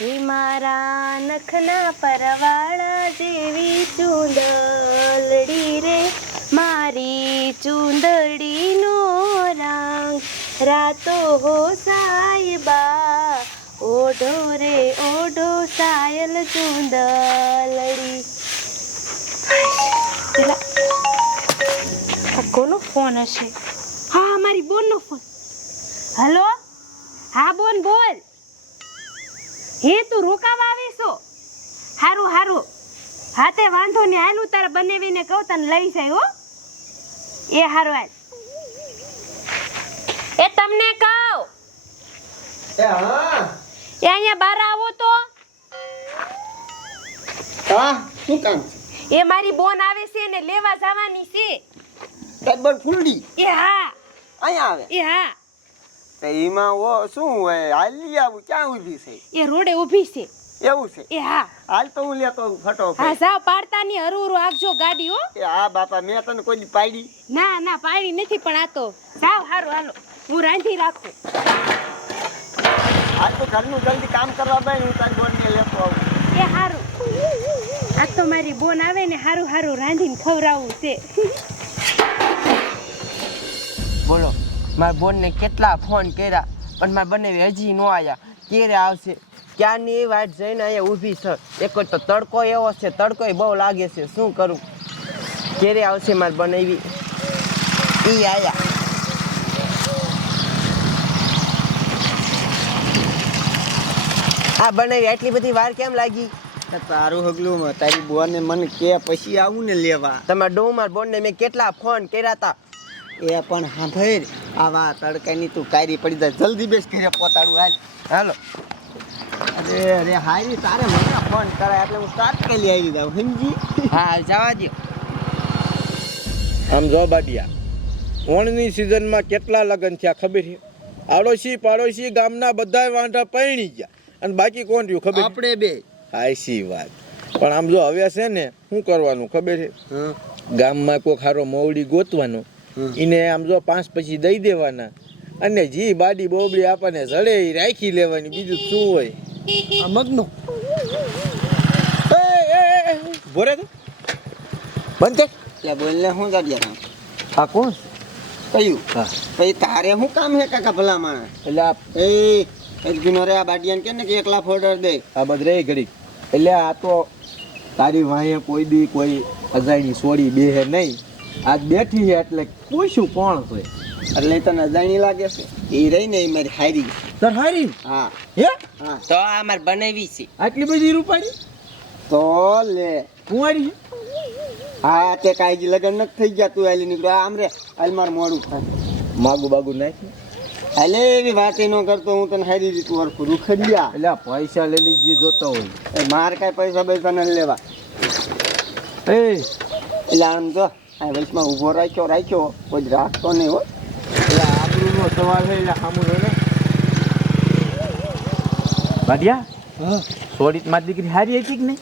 હે મારા નખના પરવાળા જેવી ચૂંદલડી રે. મારી ચૂંદડીનો રંગ રાતો હો સાયબા. ઓઢો રે ઓઢો સાયલ ચૂંદલડી કોનો ફોન હશે? હા મારી બોનનો ફોન. હલો? હા બોન બોલ. હે તું રોકાવા આવી છો? હારું હારું. હા તે વાંધો ને હાલ તારે બનેવીને કહું તને લઈ જાય હો. એ હારું હાલ. એ તમને કહું. એ હા. એ અહીંયા બહાર આવો તો. હા શું કામ છે? એ મારી બોન આવે છે ને લેવા જવાની છે. ટેબલ ફૂલડી? એ હા. અહીંયા આવે. એ હા. તો એમાં ઓ શું હોય હાલી આવું ક્યાં ઊભી છે? એ રોડે ઊભી છે. એવું છે? એ હા. હાલ તો હું લેતો આવું હા સાવ પાડતા ની હરુ આગજો ગાડી હો એ હા બાપા મેં તને કોઈ પાડી? ના ના પાડી નથી પણ આ તો સાવ હારું હાલો. હું રાંધી રાખું. હાલ તો ઘરનું જલ્દી કામ કરવા બે હું તારી બોનને લેતો આવું. એ હારું. આજ તો મારી બોન આવે ને હારું હારું રાંધીને ખવડાવવું છે. બોલો. મારા બોનને કેટલા ફોન કર્યા પણ મારા બંને હજી ન આવ્યા ક્યારે આવશે? ક્યારની વાટ જઈને અહીંયા ઊભી છે? એક તો તડકો એવો છે તડકો બહુ લાગે છે. શું કરું? ક્યારે આવશે મારે બનાવી એ આવ્યા આ બનાવી આટલી બધી વાર કેમ લાગી? તારું હગલું તારી બોને મને કે પછી આવું ને લેવા. તમારા ડોમાર બોનને મેં કેટલા ફોન કર્યા હતા એ પણ ભાઈ આવા તડકાની તું કાયરી પડી જાય. જલ્દી બેસ ઘરે પોતાડું હાલ. હાલો. અરે અરે હારી તારે મને ફોન કરાય એટલે હું સ્ટાર્ટ કરી આવી જાઉં. સમજી? હા જવા દો આમ જો બાડિયા ઓણની સિઝનમાં કેટલા લગ્ન થયા ખબર છે? આડોશી પાડોશી ગામના બધાય વાંઢા પૈણી ગયા. અને બાકી કોણ રહ્યું ખબર આપણે બે. હાયસી વાત. પણ આમ જો હવે છે ને શું કરવાનું ખબર છે? ગામમાં કોઈ ખારો મોવડી ગોતવાનો. એને આમ જો પાંચ પછી દઈ દેવાના. અને જી બાડી બોબડી આપણને જડે એ રાખી લેવાની. બીજું શું હોય? આ મગનો. બોરે એ, એ, એ, તો. બંધ કર. બોલને શું કાઢ્યા હા કોણ? કયું? હા. ભાઈ તારે શું કામ હે કાકા ભલા માણસ? એટલે આ એ જુનો રે આ બાડિયાને કે ને કે એકલા ફોર્ડર દે. આ બધરે ઘડી એટલે આ તો તારી વાંહે કોઈ દી કોઈ અજાણી છોડી બેહે નહીં. આજ બેઠી છે એટલે પૂછ્યું કોણ છે? એટલે તને અજાણી લાગે છે? એ રહી ને એ મારી હારી તાર હારી? હા. હે? હા. તો આ મારે બનાવી છે. આટલી બધી રૂપારી તો લે. કુંવારી હા તે કાંઈ લગન નથી થઈ ગયા તું હાલી નીકળો. આમ રે આલ માર મોડું થાય. માગુ બાગુ નાખી? હાલે એવી વાત ન કરતો હું તને હારી રીતું ઓળખું. રૂખડિયા. એટલે પૈસા લઈ લીધી જોતો હોય. એ માર કાંઈ પૈસા પૈસા નથી લેવા. એ. એટલે આમ જો આ વચમાં ઊભો રાખ્યો રાખ્યો કોઈ જ રાખતો નહીં હો. એટલે આબરૂનો સવાલ છે એટલે સામું ને. ભાટિયા હા. સોડી મારી દીકરી હારી હતી કે નહીં?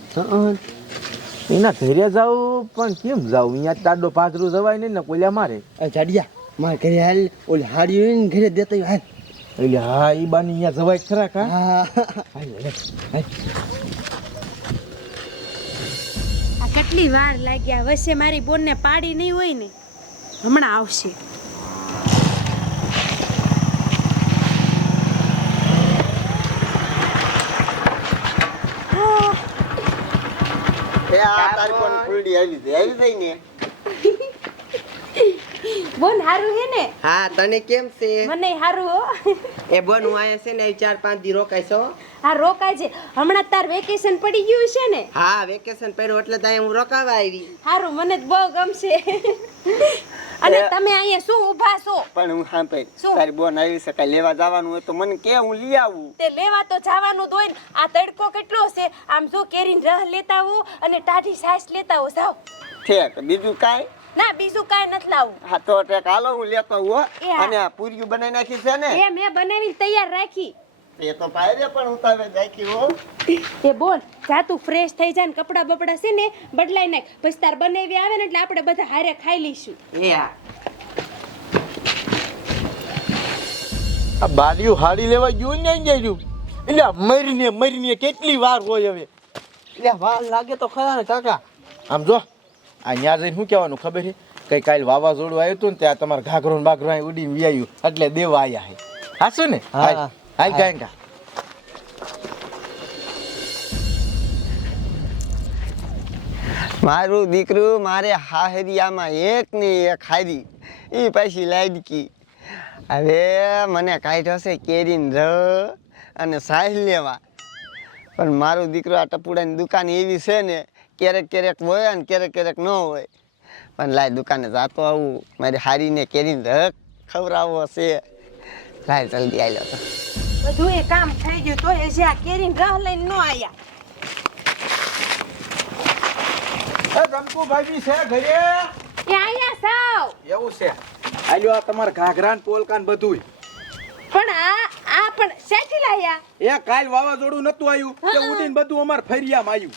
એના ઘરે જાઉં પણ કેમ જાઉં? અહીંયા તાડો પાથરું જવાય નહીં ને કોલ્યા મારે. જાડિયા મારે ઘરે હાલ ઓલી હાડી હોય ને ઘરે દેતા હાલ. એટલે હા એ બાની અહીંયા જવાય ખરા કા? હા હાલ, લે, હાલ. આ કેટલી વાર લાગ્યા વચ્ચે મારી બોનને પાડી નહીં હોય ને હમણાં આવશે એ આ તારી ફૂલડી આવી દે આવી ગઈ ને બોન હારું હે ને? હા તને કેમ છે? મને હારું હો. એ બોન હું આયા છે ને ચાર પાંચ દી રોકાય હા. રોકાય છે. હમણાં તાર વેકેશન પડી ગયું છે ને? હા વેકેશન પડ્યું એટલે ત્યાં હું રોકાવા આવી. હારું મને જ બહુ ગમશે. અને તમે અહીંયા શું ઊભા છો? પણ હું સાંભળ શું? તારી બોન આવી છે કાંઈ લેવા જવાનું હોય તો મને કે હું લઈ આવું. તે લેવા તો જવાનું જ હોય ને. આ તડકો કેટલો છે? આમ જો કેરીને રહ લેતા હો અને ટાઢી સાસ લેતા હો જાઓ. ઠેક બીજું કાંઈ? ના બીજું કાંઈ નથી લાવું. હા તો ઠેક હાલો હું લેતો હો. અને આ પૂરીઓ બનાવી નાખી છે ને? એ મેં બનાવી તૈયાર રાખી. એ તો પાયરે પણ હું તારે રાખી હો. એ બોલ જા તું ફ્રેશ થઈ જા ને કપડા બપડા છે ને બદલાઈ નાખ. પછી તાર બનાવી આવે ને એટલે આપણે બધા હારે ખાઈ લઈશું. એ હા. આ બાડીયું હાડી લેવા ગયું ને જાય રહ્યું એટલે મરીને મરીને કેટલી વાર હોય હવે. એટલે વાર લાગે તો ખરા ને કાકા. આમ જો. આ ન્યા જઈને શું કહેવાનું ખબર છે? કઈ કાલ વાવાઝોડું આવ્યું હતું ને ત્યાં તમારે ઘાઘરો ને બાઘરો અહીં ઉડીને વ્યાયું એટલે દેવા આવ્યા હે. હાસુ ને? હાલ. હાલ ગાયંગા. મારું દીકરું મારે હાહરિયામાં એક ને એક હારી. એ પાછી લાડકી. હવે મને કાઢ્યો છે કેરીને ર અને સાહિલ લેવા. પણ મારું દીકરું આ ટપુડાની દુકાન એવી છે ને ક્યારેક ક્યારેક હોય અને ક્યારેક ક્યારેક ન હોય. પણ લાય દુકાને જાતો આવું. મારી હારીને કેરીને રક ખવડાવવો છે લાય જલ્દી આવ્યો તો. બધું એ કામ થઈ ગયું તો એ જે આ કેરીને રાહ લઈને ન આયા. એ ગમકુ ભાઈ છે ઘરે? એ આયા સાવ. એવું છે. આલ્યો આ તમાર ઘાઘરા ને પોલકા ને બધુંય. પણ આ આ પણ શેથી લાયા? એ કાલ વાવાઝોડું નતું આવ્યું. તે. ઉડીને બધું અમાર ફરિયામાં આવ્યું.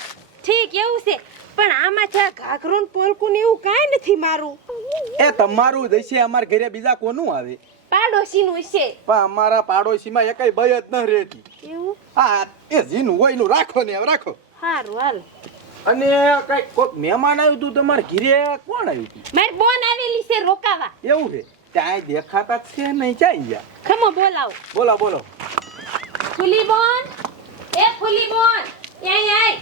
ઠીક એવું છે. પણ આમાં છે ઘાઘરો ને પોલકું ને એવું કાંઈ નથી મારું. એ તમારું જ હશે અમાર ઘરે બીજા કોનું આવે? પાડોશીનું છે પણ અમારા પાડોશીમાં એકેય બય જ ન રહેતી. એવું? હા એ જીનું હોય એનું રાખો ને રાખો. સારું હાલ. અને કઈ કોઈક મહેમાન આવ્યું તું તમારે ઘરે કોણ આવ્યું તું મારી બોન આવેલી છે રોકાવા. એવું છે? ત્યાં દેખાતા છે નહીં જાય ગયા? ખમો બોલાવો. બોલો બોલો. ફૂલી બોન એ ફૂલી બોન અહીં આય.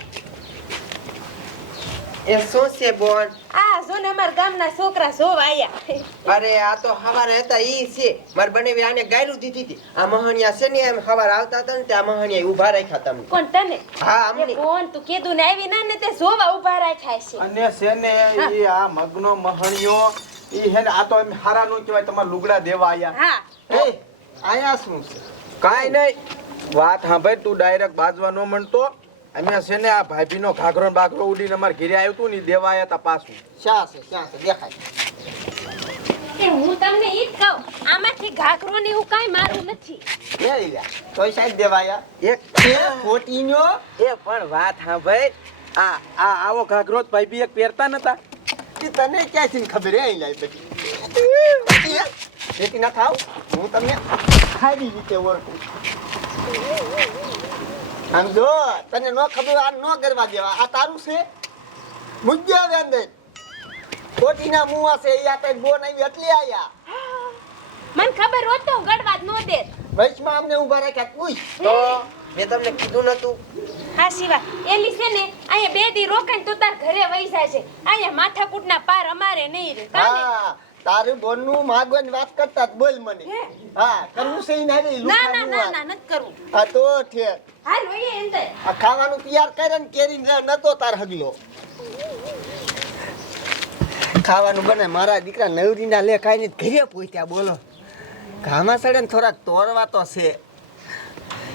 એ શું છે બોન આ જો ને અમારા ગામના છોકરા જોવા આયા. અરે આ તો હવારે હતા ઈ છે. માર બનેવી આને ગાયરું દીધી હતી. આ મહણિયા છે ને એમ હવાર આવતા હતા ને ત્યાં મહણિયા ઊભા રાખ્યા તમને કોણ તને? હા એ અમને બોન તું કીધું ને આવી ના ને તે જોવા ઊભા રાખ્યા છે. અને છે ને ઈ આ મગનો મહણિયો ઈ હે ને આ તો એમ હારા નું કહેવાય તમારા લુગડા દેવા આયા. હા. એ આયા શું છે? કાઈ નહીં. વાત સાંભળ તું ડાયરેક્ટ બાજવા ન મણતો અમે છે ને આ ભાભીનો ઘાઘરો ને બાઘરો ઉડીને અમારે ઘેરે આવ્યું તું ને દેવાયા દેવા આયા તા પાછું. શા છે શા છે? દેખાય. હું તમને ઈ જ કહું આમાંથી ઘાઘરો ને એવું કાંઈ મારું નથી. લે લ્યા તોય સાહેબ દેવાયા? એક ખોટી નો એ પણ વાત હા ભાઈ આ આ આવો ઘાઘરો જ ભાભી એક પહેરતા નતા. કે તને ક્યાંથી ખબર હે અહીં લાઈ બધી? જેથી ના થાવ. હું તમને સારી રીતે ઓળખું આમ જો તને ન ખબર આ ન કરવા દેવા. આ તારું છે? મુજ્જે આવે કોટીના મુવા છે એ તે બોન આવી એટલે આયા. મને ખબર હોત તો ગડવા ન દે વૈશમાં અમને ઊભા રાખ્યા. પૂછ તો મેં તમને કીધું નતું. હા શિવા. એલી છે ને અહીંયા બે દી રોકાઈ તો તાર ઘરે વૈસા છે. અહીંયા માથાકૂટના પાર અમારે નહીં રે? હા. તારું બોનનું માગવાની વાત કરતા બોલ મને. હા? કરવું છે ના રે ના ના ના ના નથી કરવું. આ તો ઠેક હાલ વઈએ એંતે આ ખાવાનું તૈયાર કરે ને કેરી નતો તાર હગલો. ખાવાનું બને મારા દીકરા નવરીના લે કાંઈ ને ઘરે પહોંચ્યા બોલો. ઘામાં સડે ને થોડાક તોડવા તો છે.